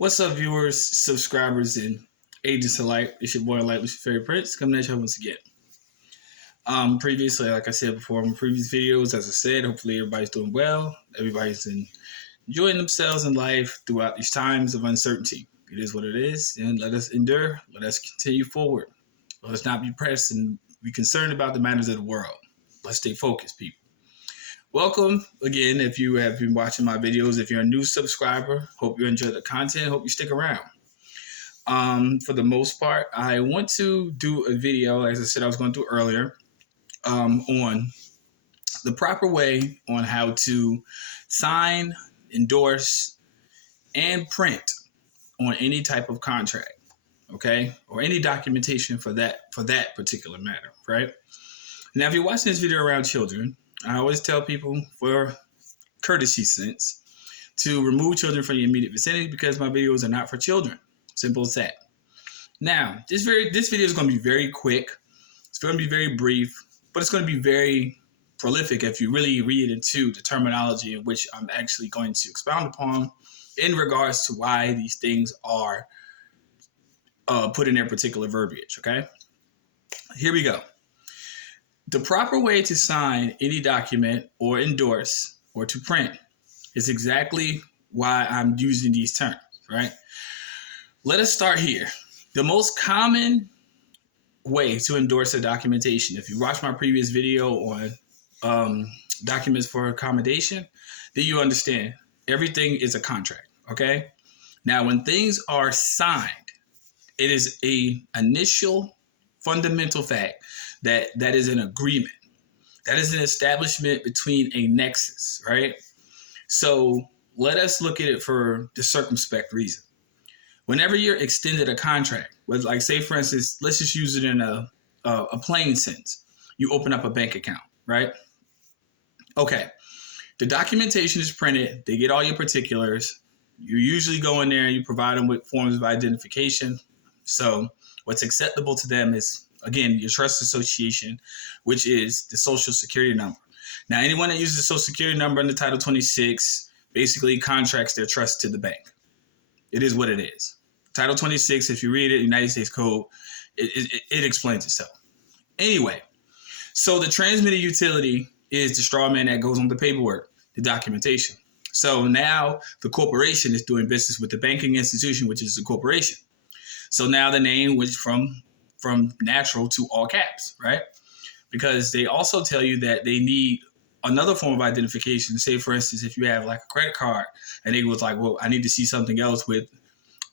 What's up, viewers, subscribers, and agents alike? It's your boy, Luciferian Prince, coming at you once again. Previously, like I said before in previous videos, as I said, hopefully everybody's doing well. Everybody's enjoying themselves in life throughout these times of uncertainty. It is what it is, and let us endure. Let us continue forward. Let us not be pressed and be concerned about the matters of the world. Let's stay focused, people. Welcome again. If you have been watching my videos, if you're a new subscriber, hope you enjoy the content. Hope you stick around. For the most part, I want to do a video, as I said I was going to do earlier, on the proper way on how to sign, endorse, and print on any type of contract, okay, or any documentation for that particular matter, right? Now, if you're watching this video around children, I always tell people, for courtesy sense, to remove children from your immediate vicinity because my videos are not for children. Simple as that. Now, this video is going to be very quick. It's going to be very brief, but it's going to be very prolific if you really read into the terminology in which I'm actually going to expound upon in regards to why these things are put in their particular verbiage, okay? Here we go. The proper way to sign any document or endorse or to print is exactly why I'm using these terms, right? Let us start here. The most common way to endorse a documentation, if you watch my previous video on documents for accommodation, then you understand everything is a contract, okay? Now, when things are signed, it is an initial fundamental fact that is an agreement. That is an establishment between a nexus, right? So let us look at it for the circumspect reason. Whenever you're extended a contract, with, like, say, for instance, let's just use it in a plain sense. You open up a bank account, right? Okay. The documentation is printed. They get all your particulars. You usually go in there and you provide them with forms of identification. So what's acceptable to them is, again, your trust association, which is the social security number. Now, anyone that uses the social security number under Title 26 basically contracts their trust to the bank. It is what it is. Title 26, if you read it, United States Code, it explains itself. Anyway, so the transmitted utility is the straw man that goes on the paperwork, the documentation. So now the corporation is doing business with the banking institution, which is the corporation. So now the name went from natural to all caps, right? Because they also tell you that they need another form of identification. Say, for instance, if you have like a credit card and it was like, well, I need to see something else with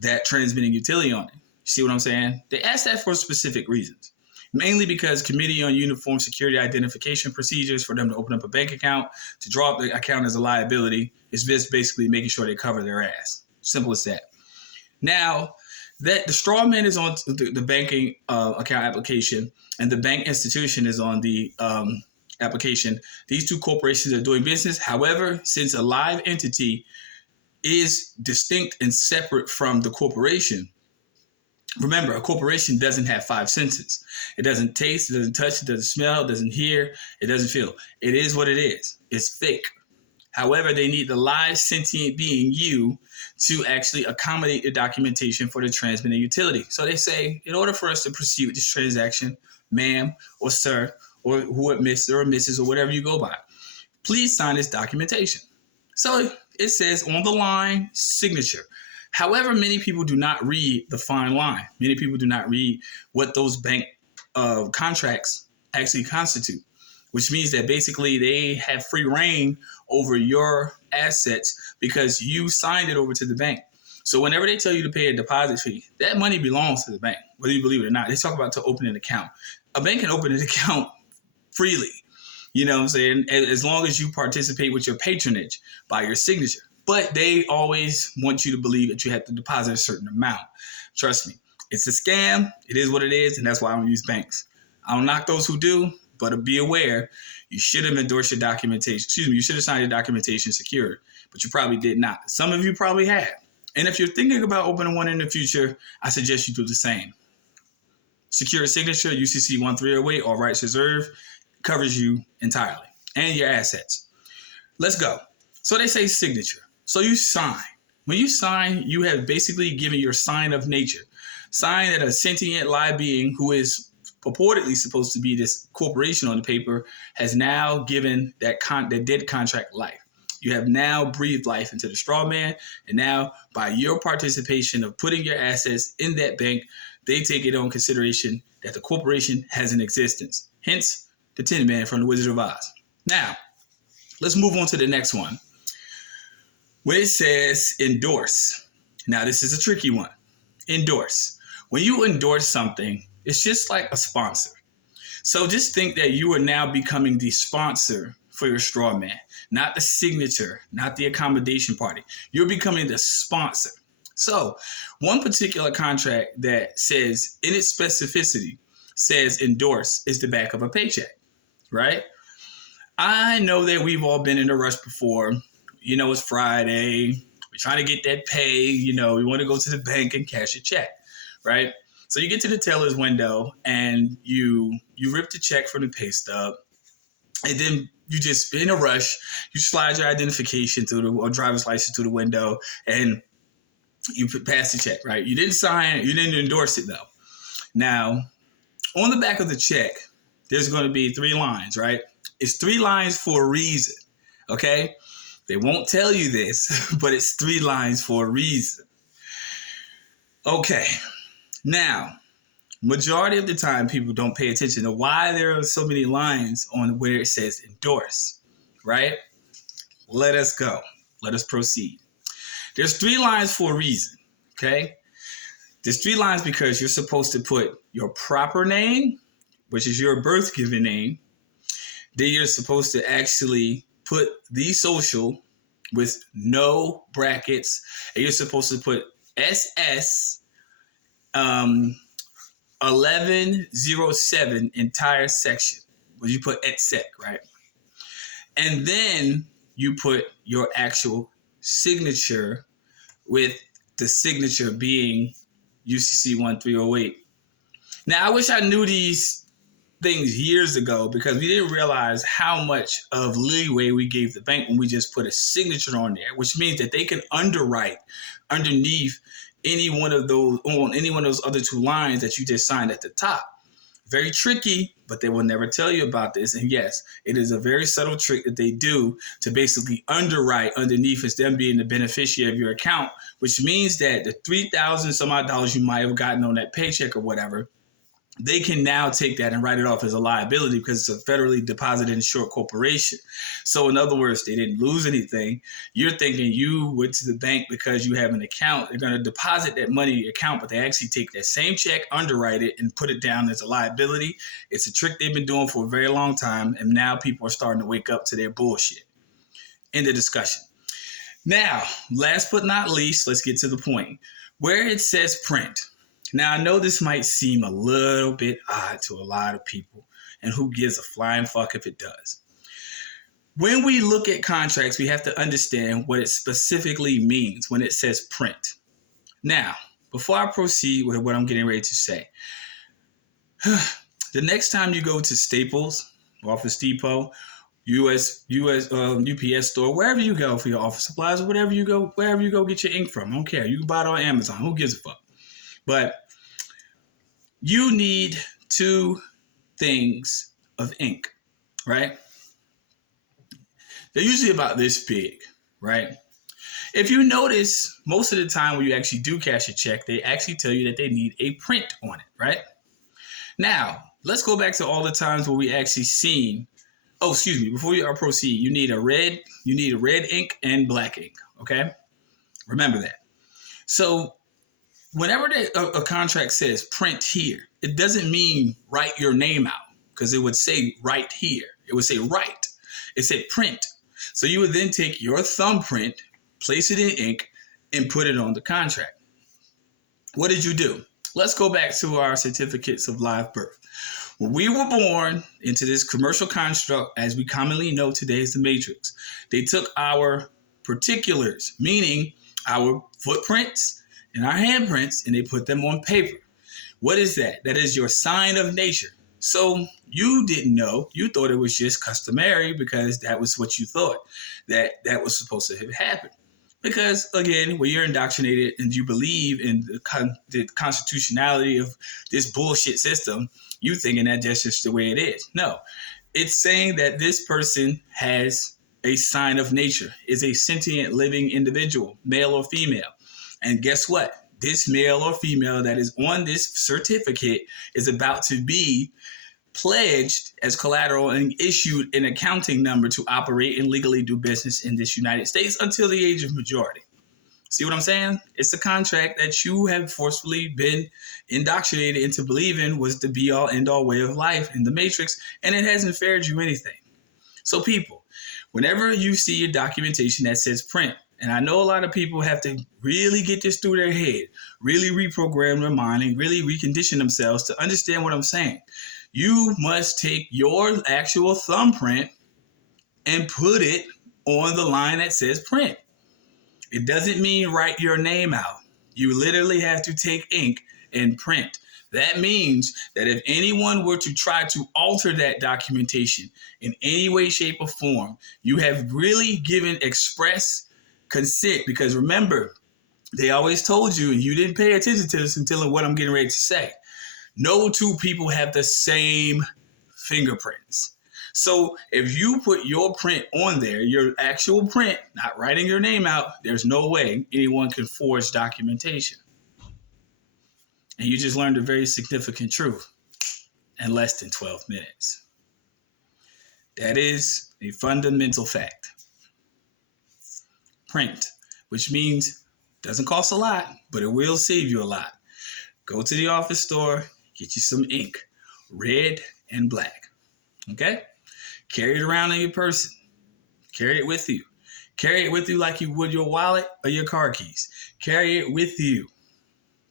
that transmitting utility on it. You see what I'm saying? They ask that for specific reasons, mainly because Committee on Uniform Security Identification Procedures, for them to open up a bank account, to draw up the account as a liability, is just basically making sure they cover their ass. Simple as that. Now, that the straw man is on the banking account application and the bank institution is on the application. These two corporations are doing business. However, since a live entity is distinct and separate from the corporation, remember, a corporation doesn't have five senses. It doesn't taste, it doesn't touch, it doesn't smell, it doesn't hear, it doesn't feel. It is what it is. It's fake. However, they need the live sentient being, you, to actually accommodate the documentation for the transmitting utility. So they say, in order for us to proceed with this transaction, ma'am or sir, or who it Mr. or Mrs. or whatever you go by, please sign this documentation. So it says on the line, signature. However, many people do not read the fine line. Many people do not read what those bank contracts actually constitute, which means that basically they have free reign over your assets because you signed it over to the bank. So whenever they tell you to pay a deposit fee, that money belongs to the bank, whether you believe it or not. They talk about to open an account. A bank can open an account freely, you know what I'm saying, as long as you participate with your patronage by your signature. But they always want you to believe that you have to deposit a certain amount. Trust me, it's a scam. It is what it is, and that's why I don't use banks. I don't knock those who do, but be aware, you should have endorsed your documentation. You should have signed your documentation secured, but you probably did not. Some of you probably have. And if you're thinking about opening one in the future, I suggest you do the same. Secure signature, UCC 1308, all rights reserved, covers you entirely and your assets. Let's go. So they say signature. So you sign. When you sign, you have basically given your sign of nature. Sign that a sentient live being who is purportedly supposed to be this corporation on the paper has now given that dead contract life. You have now breathed life into the straw man, and now by your participation of putting your assets in that bank, they take it on consideration that the corporation has an existence. Hence, the Tin Man from the Wizard of Oz. Now, let's move on to the next one. When it says endorse. Now, this is a tricky one. Endorse. When you endorse something, it's just like a sponsor. So just think that you are now becoming the sponsor for your straw man, not the signature, not the accommodation party. You're becoming the sponsor. So one particular contract that says in its specificity says endorse is the back of a paycheck, right? I know that we've all been in a rush before. You know, it's Friday. We're trying to get that pay. You know, we want to go to the bank and cash a check, right? So you get to the teller's window and you rip the check from the pay stub, and then you just, in a rush, you slide your identification or driver's license through the window, and you pass the check, right? You didn't sign it. You didn't endorse it, though. Now, on the back of the check, there's going to be 3 lines, right? It's 3 lines for a reason, okay? They won't tell you this, but it's 3 lines for a reason. Okay. Now, majority of the time, people don't pay attention to why there are so many lines on where it says endorse, right? Let us go. Let us proceed. There's 3 lines for a reason, okay? There's 3 lines because you're supposed to put your proper name, which is your birth given name. Then you're supposed to actually put the social with no brackets, and you're supposed to put SS 1107 entire section, where you put @sec, right? And then you put your actual signature with the signature being UCC 1308. Now, I wish I knew these things years ago because we didn't realize how much of leeway we gave the bank when we just put a signature on there, which means that they can underwrite underneath any one of those other 2 lines that you just signed at the top. Very tricky, but they will never tell you about this. And yes, it is a very subtle trick that they do to basically underwrite underneath as them being the beneficiary of your account, which means that the $3,000 some odd dollars you might have gotten on that paycheck or whatever, they can now take that and write it off as a liability because it's a federally deposited insured corporation. So in other words, they didn't lose anything. You're thinking you went to the bank because you have an account. They're going to deposit that money in your account, but they actually take that same check, underwrite it, and put it down as a liability. It's a trick they've been doing for a very long time, and now people are starting to wake up to their bullshit. End of discussion. Now, last but not least, let's get to the point. Where it says print. Now, I know this might seem a little bit odd to a lot of people, and who gives a flying fuck if it does. When we look at contracts, we have to understand what it specifically means when it says print. Now, before I proceed with what I'm getting ready to say, the next time you go to Staples, Office Depot, UPS store, wherever you go for your office supplies, or wherever you go get your ink from, I don't care. You can buy it on Amazon. Who gives a fuck? But you need 2 things of ink, right? They're usually about this big, right? If you notice, most of the time when you actually do cash a check, they actually tell you that they need a print on it, right? Now, let's go back to all the times where we actually seen, before you proceed, you need a red ink and black ink, okay? Remember that. So whenever a contract says print here, it doesn't mean write your name out because it would say right here. It would say write. It said print. So you would then take your thumbprint, place it in ink, and put it on the contract. What did you do? Let's go back to our certificates of live birth. When we were born into this commercial construct, as we commonly know today as the Matrix, they took our particulars, meaning our footprints and our handprints, and they put them on paper. What is that? That is your sign of nature. So you didn't know. You thought it was just customary because that was what you thought, that was supposed to have happened. Because, again, when you're indoctrinated and you believe in the constitutionality of this bullshit system, you thinking that that's just the way it is. No, it's saying that this person has a sign of nature, is a sentient living individual, male or female. And guess what? This male or female that is on this certificate is about to be pledged as collateral and issued an accounting number to operate and legally do business in this United States until the age of majority. See what I'm saying? It's a contract that you have forcefully been indoctrinated into believing was the be-all, end-all way of life in the Matrix, and it hasn't fared you anything. So people, whenever you see a documentation that says print, and I know a lot of people have to really get this through their head, really reprogram their mind, and really recondition themselves to understand what I'm saying. You must take your actual thumbprint and put it on the line that says print. It doesn't mean write your name out. You literally have to take ink and print. That means that if anyone were to try to alter that documentation in any way, shape, or form, you have really given express consent. Because remember, they always told you, and you didn't pay attention to this until what I'm getting ready to say. No two people have the same fingerprints. So if you put your print on there, your actual print, not writing your name out, there's no way anyone can forge documentation. And you just learned a very significant truth in less than 12 minutes. That is a fundamental fact. Print, which means it doesn't cost a lot, but it will save you a lot. Go to the office store, get you some ink, red and black. Okay? Carry it around in your person. Carry it with you. Carry it with you like you would your wallet or your car keys. Carry it with you.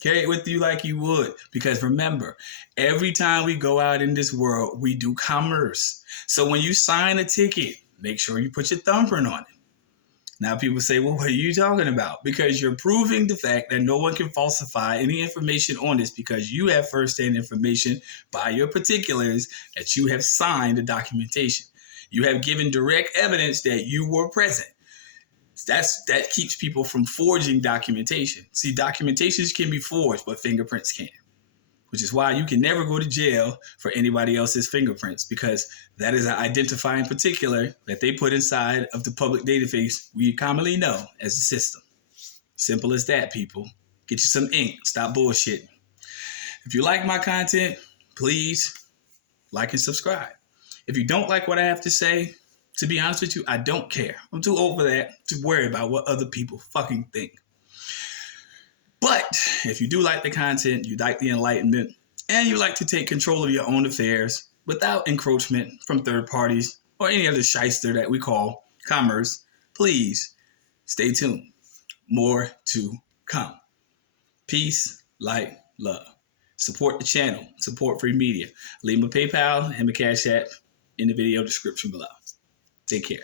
Carry it with you like you would. Because remember, every time we go out in this world, we do commerce. So when you sign a ticket, make sure you put your thumbprint on it. Now people say, well, what are you talking about? Because you're proving the fact that no one can falsify any information on this because you have first-hand information by your particulars that you have signed the documentation. You have given direct evidence that you were present. That keeps people from forging documentation. See, documentations can be forged, but fingerprints can't. Which is why you can never go to jail for anybody else's fingerprints, because that is an identifying particular that they put inside of the public database we commonly know as the system. Simple as that, people. Get you some ink. Stop bullshitting. If you like my content, please like and subscribe. If you don't like what I have to say, to be honest with you, I don't care. I'm too old for that to worry about what other people fucking think. But if you do like the content, you like the enlightenment, and you like to take control of your own affairs without encroachment from third parties or any other shyster that we call commerce, please stay tuned. More to come. Peace, light, love. Support the channel. Support free media. Leave my PayPal and my Cash App in the video description below. Take care.